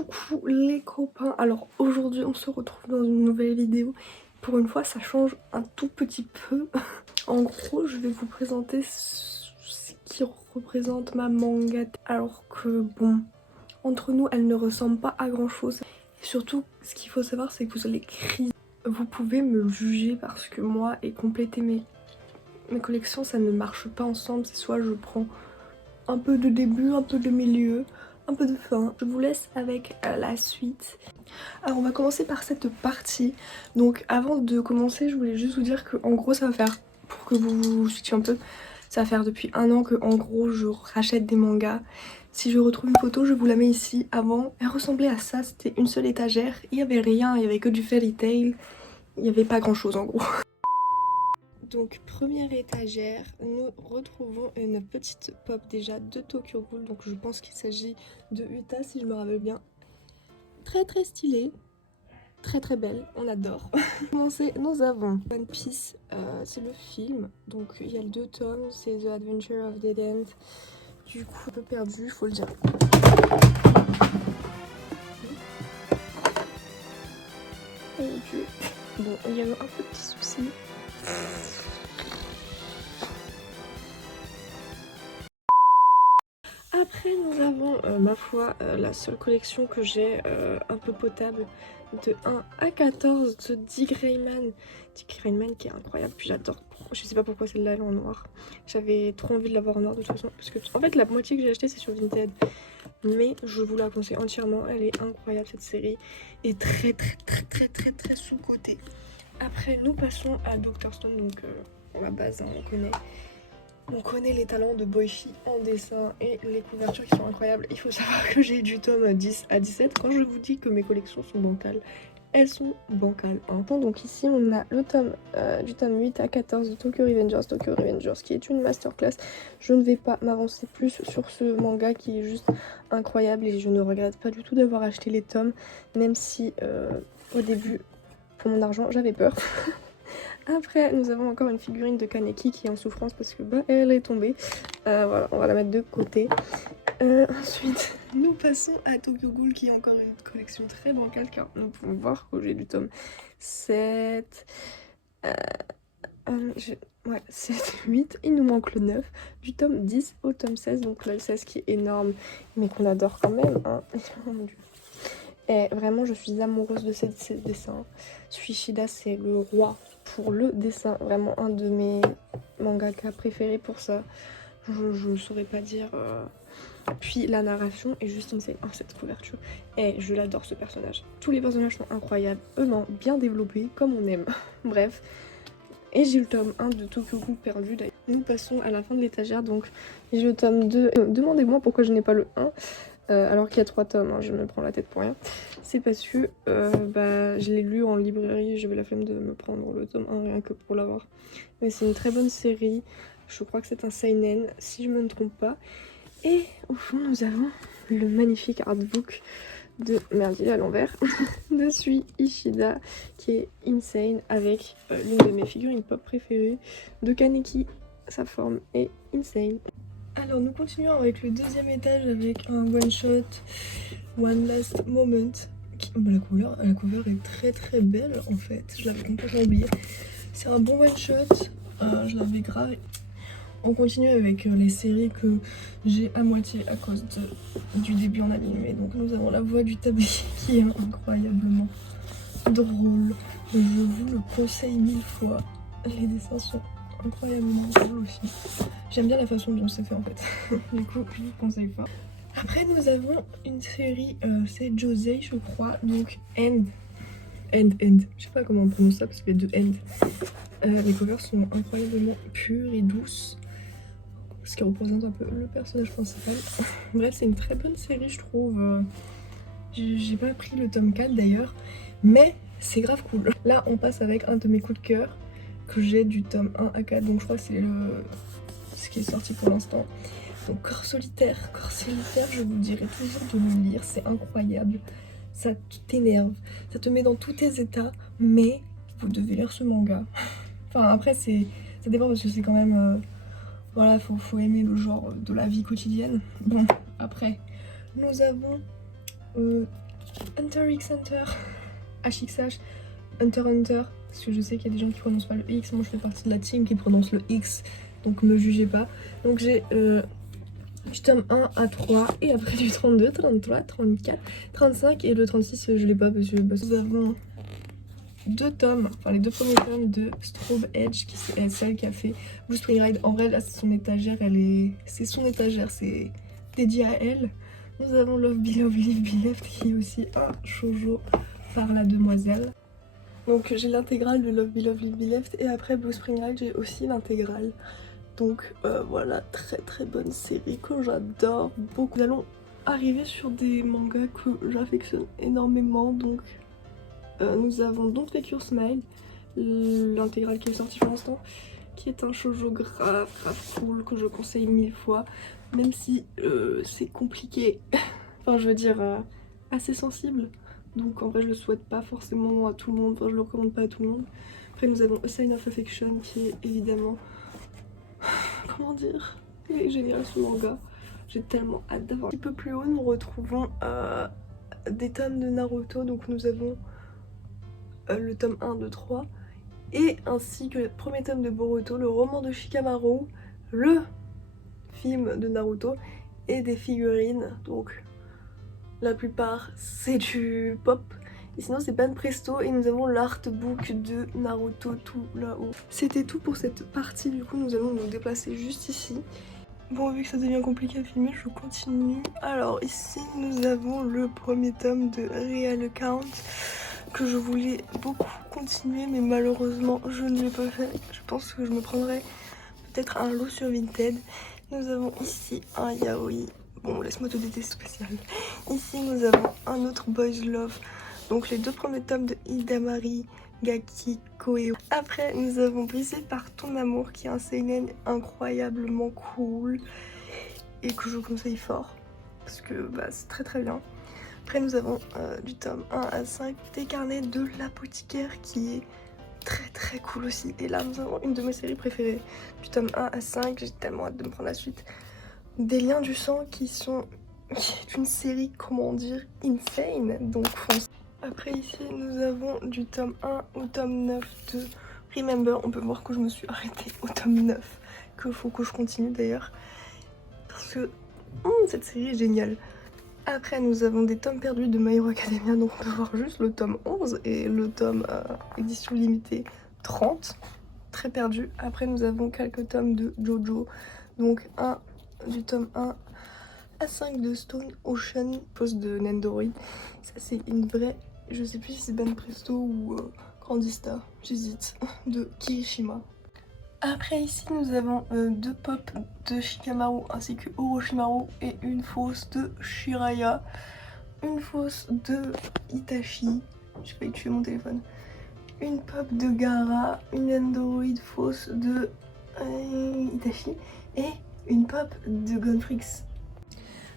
Coucou les copains, alors aujourd'hui on se retrouve dans une nouvelle vidéo. Pour une fois ça change un tout petit peu. En gros je vais vous présenter ce qui représente ma manga. Alors que bon, entre nous elle ne ressemble pas à grand chose. Et surtout ce qu'il faut savoir c'est que vous allez crier. Vous pouvez me juger parce que moi et compléter mes collections ça ne marche pas ensemble. C'est soit je prends un peu de début, un peu de milieu, un peu de fin. Je vous laisse avec la suite. Alors on va commencer par cette partie. Donc avant de commencer je voulais juste vous dire que en gros ça va faire, pour que vous vous situiez un peu, ça va faire depuis un an que en gros je rachète des mangas. Si je retrouve une photo je vous la mets ici. Avant elle ressemblait à ça, c'était une seule étagère, il n'y avait rien, il n'y avait que du fairy tail, il n'y avait pas grand chose en gros. Donc première étagère, nous retrouvons une petite pop déjà de Tokyo Ghoul, donc je pense qu'il s'agit de Uta si je me rappelle bien. Très très stylée, très belle, on adore. Pour commencer, nous avons One Piece, c'est le film, donc il y a 2 tomes, c'est The Adventure of Dead End. Du coup un peu perdu, faut le dire. Oh mon dieu. Bon, il y a eu un petit souci. Après nous avons ma foi la seule collection que j'ai un peu potable de 1 à 14 de Dick Rayman. Dick Rayman qui est incroyable, puis j'adore. Je sais pas pourquoi celle-là elle est en noir. J'avais trop envie de l'avoir en noir de toute façon. Parce que en fait la moitié que j'ai acheté c'est sur Vinted. Mais je vous la conseille entièrement, elle est incroyable cette série. Et très sous-cotée. Après nous passons à Dr. Stone, donc la base hein, on connaît les talents de Boichi en dessin et les couvertures qui sont incroyables. Il faut savoir que j'ai du tome 10 à 17. Quand je vous dis que mes collections sont bancales, elles sont bancales. Hein. Donc ici on a le tome du tome 8 à 14 de Tokyo Revengers qui est une masterclass. Je ne vais pas m'avancer plus sur ce manga qui est juste incroyable et je ne regrette pas du tout d'avoir acheté les tomes, même si au début pour mon argent j'avais peur. Après, nous avons encore une figurine de Kaneki qui est en souffrance parce que bah, elle est tombée. Voilà, on va la mettre de côté. Ensuite, nous passons à Tokyo Ghoul qui est encore une collection très bancale car nous pouvons voir que j'ai du tome 7, ouais, 7, 8, il nous manque le 9, du tome 10 au tome 16, donc le 16 qui est énorme mais qu'on adore quand même. Hein. Oh mon dieu. Et vraiment, je suis amoureuse de ces dessins. Suishida, c'est le roi pour le dessin. Vraiment un de mes mangaka préférés pour ça. Je ne saurais pas dire. Puis la narration est juste insane. Oh, cette couverture. Et je l'adore ce personnage. Tous les personnages sont incroyables. Bien développés, comme on aime. Bref. Et j'ai le tome 1 de Tokyo Ghoul perdu d'ailleurs. Nous passons à la fin de l'étagère. Donc j'ai le tome 2. Demandez-moi pourquoi je n'ai pas le 1. Alors qu'il y a 3 tomes, hein, je me prends la tête pour rien. C'est parce que bah, je l'ai lu en librairie, j'avais la flemme de me prendre le tome 1 rien que pour l'avoir. Mais c'est une très bonne série, je crois que c'est un seinen, si je me ne trompe pas. Et au fond, nous avons le magnifique artbook de, merde, il est à l'envers, de Sui Ishida, qui est insane, avec l'une de mes figurines pop préférées, de Kaneki. Sa forme est insane. Alors nous continuons avec le deuxième étage avec un one shot, One Last Moment. La cover est très belle en fait, je l'avais complètement oublié. C'est un bon one shot, je l'avais grave. On continue avec les séries que j'ai à moitié à cause du début en animé. Donc nous avons La Voix du Tablier qui est incroyablement drôle. Je vous le conseille 1000 fois, les dessins sont incroyablement drôle aussi. J'aime bien la façon dont c'est fait en fait. Du coup, je vous conseille pas. Après, nous avons une série, c'est Josei, je crois. Donc, End. Je sais pas comment on prononce ça parce qu'il y a 2 End. Les covers sont incroyablement pures et douces. Ce qui représente un peu le personnage principal. Bref, c'est une très bonne série, je trouve. J'ai pas pris le tome 4 d'ailleurs. Mais c'est grave cool. Là, on passe avec un de mes coups de cœur que j'ai du tome 1 à 4, donc je crois que c'est ce qui est sorti pour l'instant. Donc Corps solitaire, je vous dirai toujours de le lire, c'est incroyable. Ça t'énerve, ça te met dans tous tes états, mais vous devez lire ce manga. Enfin après ça dépend parce que c'est quand même, voilà, faut aimer le genre de la vie quotidienne. Bon, après, nous avons Hunter x Hunter, HXH, Hunter Hunter, parce que je sais qu'il y a des gens qui prononcent pas le X, moi je fais partie de la team qui prononce le X, donc me jugez pas. Donc j'ai du tome 1 à 3 et après du 32, 33, 34, 35 et le 36 je l'ai pas parce que nous avons deux tomes, enfin les deux premiers tomes de Strobe Edge qui est celle qui a fait Blue Spring Ride. En vrai là c'est son étagère, c'est son étagère, c'est dédié à elle. Nous avons Love Be Love Live Be Left qui est aussi un shoujo par la demoiselle. Donc j'ai l'intégrale de Love Be Love Live Be Left et après Blue Spring Ride j'ai aussi l'intégrale. Donc voilà, très très bonne série que j'adore beaucoup. Nous allons arriver sur des mangas que j'affectionne énormément. Donc nous avons Don't Fake Your Smile, l'intégrale qui est sortie pour l'instant, qui est un shoujo grave cool que je conseille 1000 fois. Même si c'est compliqué, enfin je veux dire assez sensible. Donc en vrai je le souhaite pas forcément à tout le monde, enfin je le recommande pas à tout le monde. Après nous avons A Sign of Affection qui est évidemment... Comment dire, il est génial ce manga, j'ai tellement hâte d'avoir. Un petit peu plus haut nous retrouvons des tomes de Naruto, donc nous avons le tome 1, 2, 3 et ainsi que le premier tome de Boruto, le roman de Shikamaru, le film de Naruto et des figurines, donc la plupart c'est du pop. Et sinon c'est Ban Presto et nous avons l'artbook de Naruto tout là-haut. C'était tout pour cette partie, du coup nous allons nous déplacer juste ici. Bon, vu que ça devient compliqué à filmer, je continue. Alors ici nous avons le premier tome de Real Account que je voulais beaucoup continuer mais malheureusement je ne l'ai pas fait. Je pense que je me prendrai peut-être un lot sur Vinted. Nous avons ici un yaoi. Bon, laisse-moi te détester spécial. Ici nous avons un autre Boys Love. Donc les deux premiers tomes de Hidamari Gaki Koeo. Après nous avons Brisé par ton amour qui est un seinen incroyablement cool et que je conseille fort parce que bah, c'est très très bien. Après nous avons du tome 1 à 5 des carnets de l'apothicaire qui est très très cool aussi. Et là nous avons une de mes séries préférées du tome 1 à 5, j'ai tellement hâte de me prendre la suite. Des liens du sang qui est une série, comment dire, insane, donc foncez. Après ici nous avons du tome 1 au tome 9 de Remember. On peut voir que je me suis arrêtée au tome 9, qu'il faut que je continue d'ailleurs parce que cette série est géniale. Après nous avons des tomes perdus de My Hero Academia, donc on peut voir juste le tome 11 et le tome édition limitée 30, très perdu. Après nous avons quelques tomes de Jojo, donc du tome 1 à 5 de Stone Ocean, post de Nendoroid. Ça c'est une vraie, je sais plus si c'est Ben Presto ou Grandista, j'hésite, de Kirishima. Après ici nous avons deux pop de Shikamaru ainsi que Orochimaru et une fausse de Shiraya, une fausse de Itachi, j'ai failli tuer mon téléphone, une pop de Gaara, une Android fausse de Itachi et une pop de Gunfrix.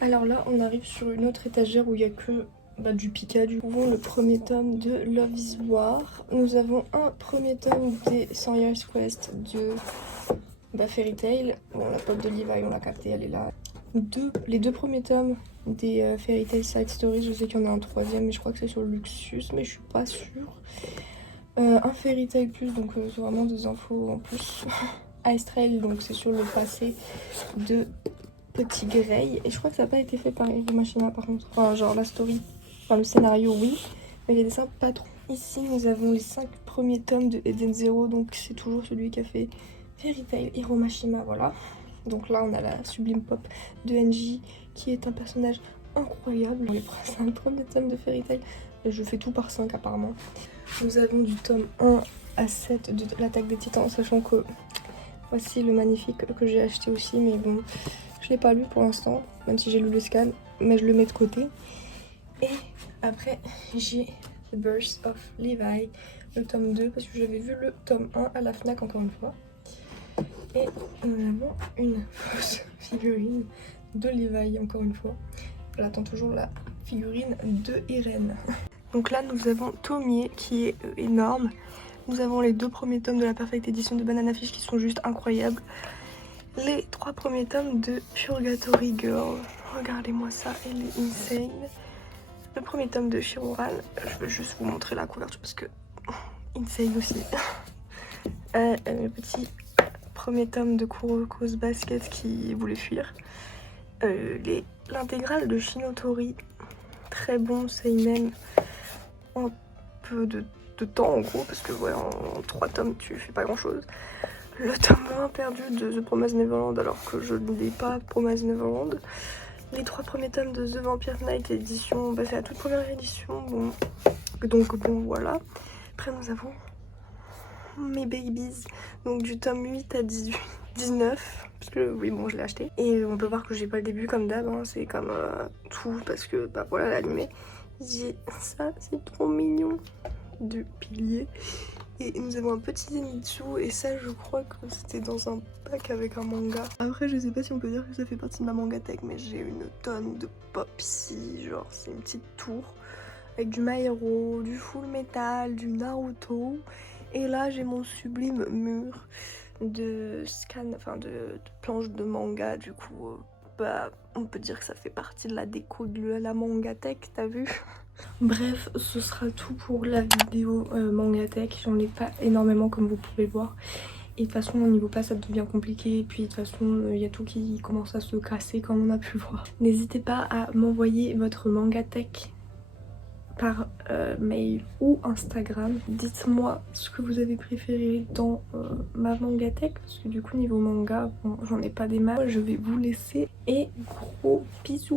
Alors là on arrive sur une autre étagère où il n'y a que du Pika. Nous avons le premier tome de Love is War. Nous avons un premier tome des 100 Years Quest de Fairy Tail. Bon, la pop de Levi on l'a capté, elle est là. Les deux premiers tomes des Fairy Tail Side Stories, je sais qu'il y en a un troisième mais je crois que c'est sur Luxus mais je suis pas sûre. Un Fairy Tail plus, donc c'est vraiment des infos en plus. Ice Trail, donc c'est sur le passé de Petit Grey et je crois que ça n'a pas été fait par Eri Machina par contre, enfin genre la story, enfin le scénario oui, mais les dessins pas trop. Ici nous avons les 5 premiers tomes de Eden Zero, donc c'est toujours celui qui a fait Fairy Tail, Hiro Mashima, voilà. Donc là on a la sublime pop de Enji qui est un personnage incroyable. C'est un premier tome de Fairy Tail, je fais tout par 5 apparemment. Nous avons du tome 1 à 7 de l'attaque des titans, sachant que voici le magnifique que j'ai acheté aussi, mais bon je l'ai pas lu pour l'instant, même si j'ai lu le scan, mais je le mets de côté. Et après j'ai The Birth of Levi, le tome 2, parce que j'avais vu le tome 1 à la FNAC encore une fois. Et nous avons une fausse figurine de Levi encore une fois. J'attends toujours la figurine de Irene. Donc là nous avons Tomie qui est énorme. Nous avons les deux premiers tomes de la Perfect Edition de Banana Fish qui sont juste incroyables. Les 3 premiers tomes de Purgatory Girl. Regardez-moi ça, elle est insane. Le premier tome de Shiruran, je veux juste vous montrer la couverture parce que insane aussi. Le petit premier tome de Kuroko's Basket qui voulait fuir. L'intégrale de Shinotori, très bon seinen, un peu de temps en gros parce que ouais, en 3 tomes tu fais pas grand chose. Le tome 1 perdu de The Promised Neverland alors que je ne l'ai pas Promised Neverland. Les 3 premiers tomes de The Vampire Knight édition, bah c'est la toute première édition, bon. Donc bon voilà. Après nous avons mes babies, donc du tome 8 à 19, parce que oui bon je l'ai acheté. Et on peut voir que j'ai pas le début comme d'hab, hein, c'est comme tout parce que bah voilà l'animé. J'ai ça, c'est trop mignon, de piliers. Et nous avons un petit Zenitsu et ça je crois que c'était dans un pack avec un manga. Après je sais pas si on peut dire que ça fait partie de ma mangatech mais j'ai une tonne de pop ici, genre c'est une petite tour avec du My Hero, du Full Metal, du Naruto. Et là j'ai mon sublime mur de scan, enfin de planches de manga, du coup bah on peut dire que ça fait partie de la déco de la mangatech, t'as vu? Bref, ce sera tout pour la vidéo mangatech. J'en ai pas énormément comme vous pouvez voir. Et de toute façon au niveau pas ça devient compliqué. Et puis de toute façon il y a tout qui commence à se casser comme on a pu voir. N'hésitez pas à m'envoyer votre mangatech par mail ou Instagram. Dites-moi ce que vous avez préféré dans ma mangatech. Parce que du coup niveau manga, bon, j'en ai pas des masses. Je vais vous laisser et gros bisous.